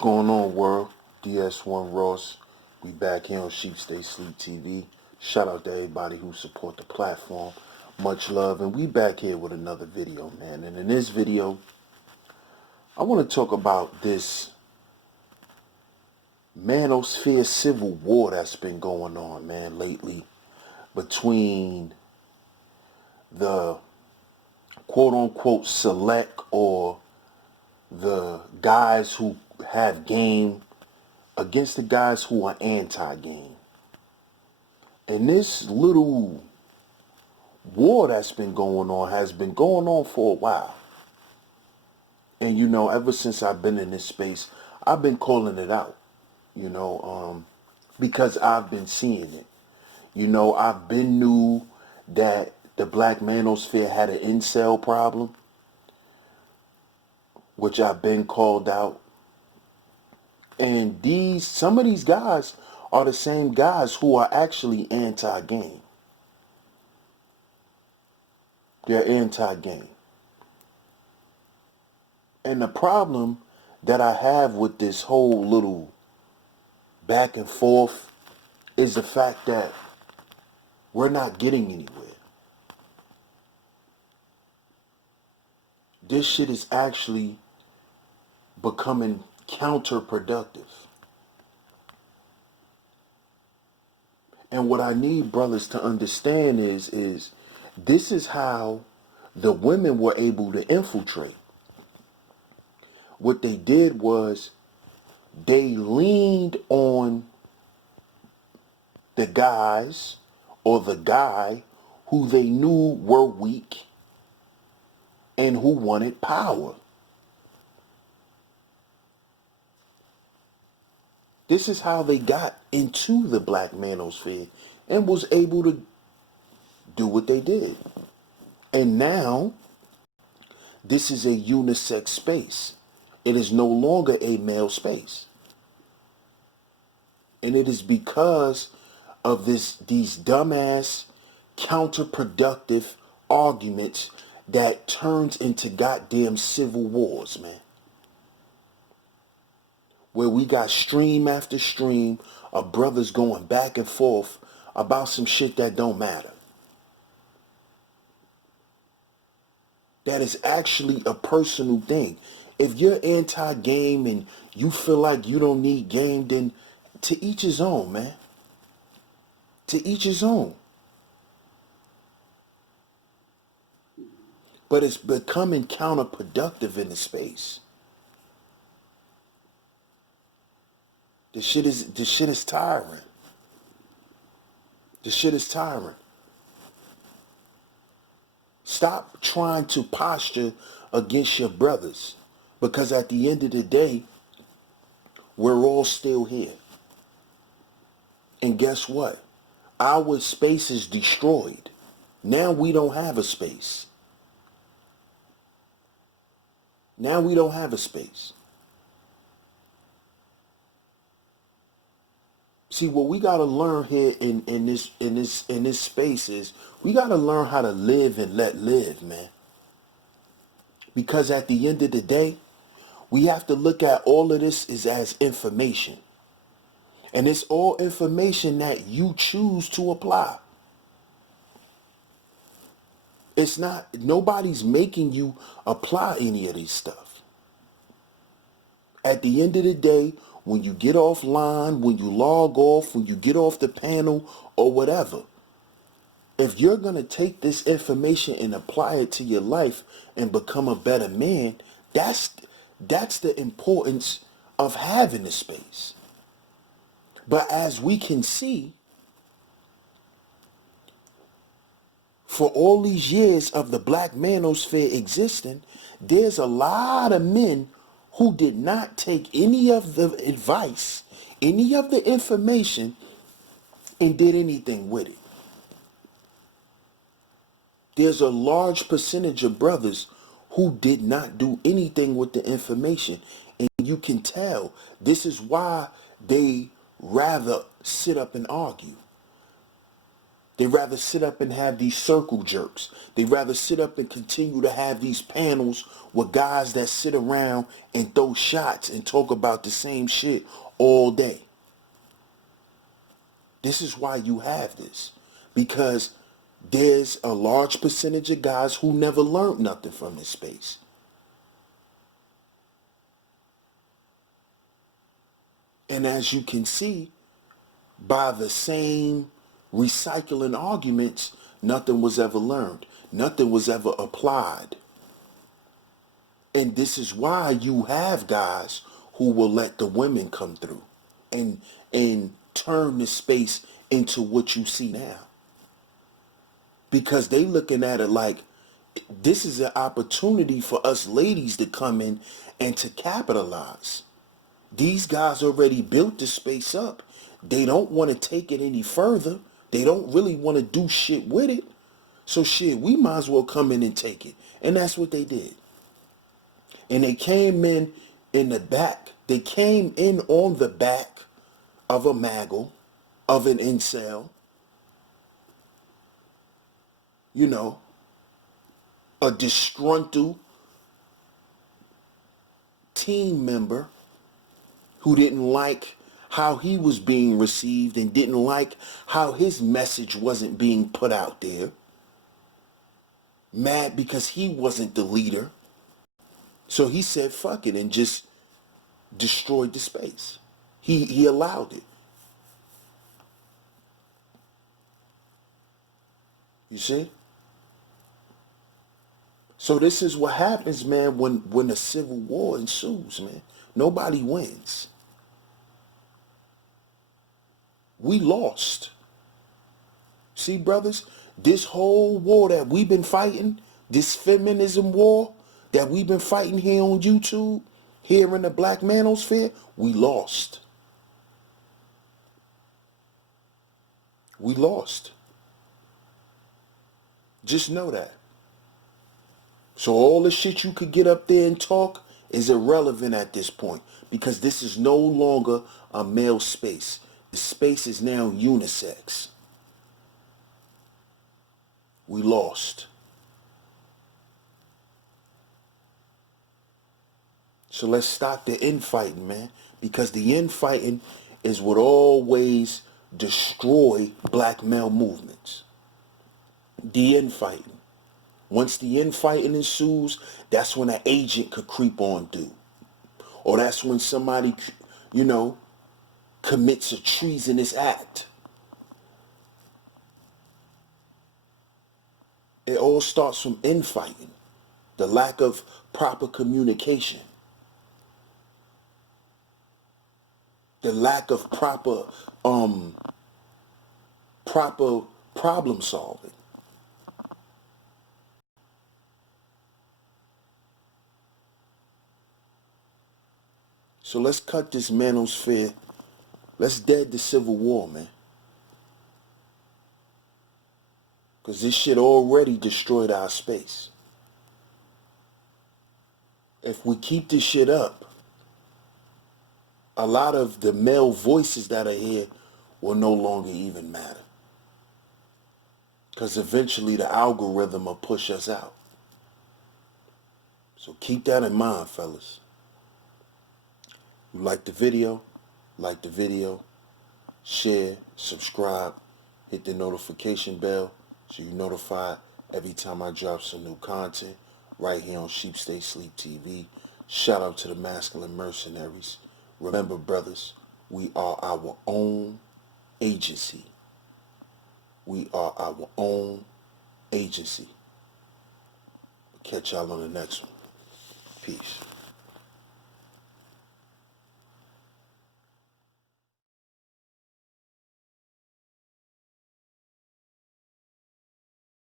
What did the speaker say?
going on, world? DS1 Ross. We back here on SHEEPSTAYSLEEPTV. Shout out to everybody who support the platform. Much love. And we back here with another video, man. And in this video, I want to talk about this Manosphere civil war that's been going on, man, lately. Between the quote-unquote select or the guys who have game against the guys who are anti-game. And this little war that's been going on has been going on for a while. And, you know, ever since I've been in this space, I've been calling it out, because I've been seeing it. You know, I've been knew that the black manosphere had an incel problem, which I've been called out. And some of these guys are the same guys who are actually anti-game. They're anti-game. And the problem that I have with this whole little back and forth is the fact that we're not getting anywhere. This shit is actually becoming counterproductive. And what I need brothers to understand is this is how the women were able to infiltrate. What they did was they leaned on the guys or the guy who they knew were weak and who wanted power. This is how they got into the black manosphere and was able to do what they did. And now, this is a unisex space. It is no longer a male space. And it is because of these dumbass, counterproductive arguments that turns into goddamn civil wars, man. Where we got stream after stream of brothers going back and forth about some shit that don't matter. That is actually a personal thing. If you're anti-game and you feel like you don't need game, then to each his own, man. To each his own. But it's becoming counterproductive in the space. This shit is tiring. This shit is tiring. Stop trying to posture against your brothers, because at the end of the day, we're all still here. And guess what? Our space is destroyed. Now we don't have a space. Now we don't have a space. See, what we gotta learn here in this space is we gotta learn how to live and let live, man. Because at the end of the day, we have to look at all of this as information. And it's all information that you choose to apply. It's not, nobody's making you apply any of this stuff. At the end of the day, when you get offline, when you log off, when you get off the panel or whatever, if you're going to take this information and apply it to your life and become a better man, that's the importance of having the space. But as we can see, for all these years of the black manosphere existing, there's a lot of men who did not take any of the advice, any of the information, and did anything with it. There's a large percentage of brothers who did not do anything with the information. And you can tell this is why they rather sit up and argue. They'd rather sit up and have these circle jerks. They'd rather sit up and continue to have these panels with guys that sit around and throw shots and talk about the same shit all day. This is why you have this. Because there's a large percentage of guys who never learned nothing from this space. And as you can see, by the same recycling arguments, nothing was ever learned. Nothing was ever applied. And this is why you have guys who will let the women come through and turn the space into what you see now. Because they looking at it like this is an opportunity for us ladies to come in and to capitalize. These guys already built the space up. They don't want to take it any further. They don't really want to do shit with it. So shit, we might as well come in and take it. And that's what they did. And they came in the back. They came in on the back of a maggle, of an incel. You know, a disgruntled team member who didn't like how he was being received and didn't like how his message wasn't being put out there. Mad because he wasn't the leader. So he said fuck it and just destroyed the space. He allowed it. You see? So this is what happens, man, when a civil war ensues, man. Nobody wins. We lost. See, brothers, this whole war that we've been fighting, this feminism war that we've been fighting here on YouTube, here in the Black Manosphere, we lost. We lost. Just know that. So all the shit you could get up there and talk is irrelevant at this point because this is no longer a male space. The space is now unisex. We lost. So let's stop the infighting, man, because the infighting is what always destroy black male movements. The infighting. Once the infighting ensues, that's when an agent could creep on through. Or that's when somebody, you know, commits a treasonous act. It all starts from infighting. The lack of proper communication. The lack of proper problem solving. So let's cut this manosphere. Let's dead the Civil War, man. Because this shit already destroyed our space. If we keep this shit up, a lot of the male voices that are here will no longer even matter. Because eventually the algorithm will push us out. So keep that in mind, fellas. You like the video, share, subscribe, hit the notification bell so you're notified every time I drop some new content right here on Sheep Sleep TV. Shout out to the masculine mercenaries. Remember, brothers, we are our own agency. We are our own agency. Catch y'all on the next one. Peace.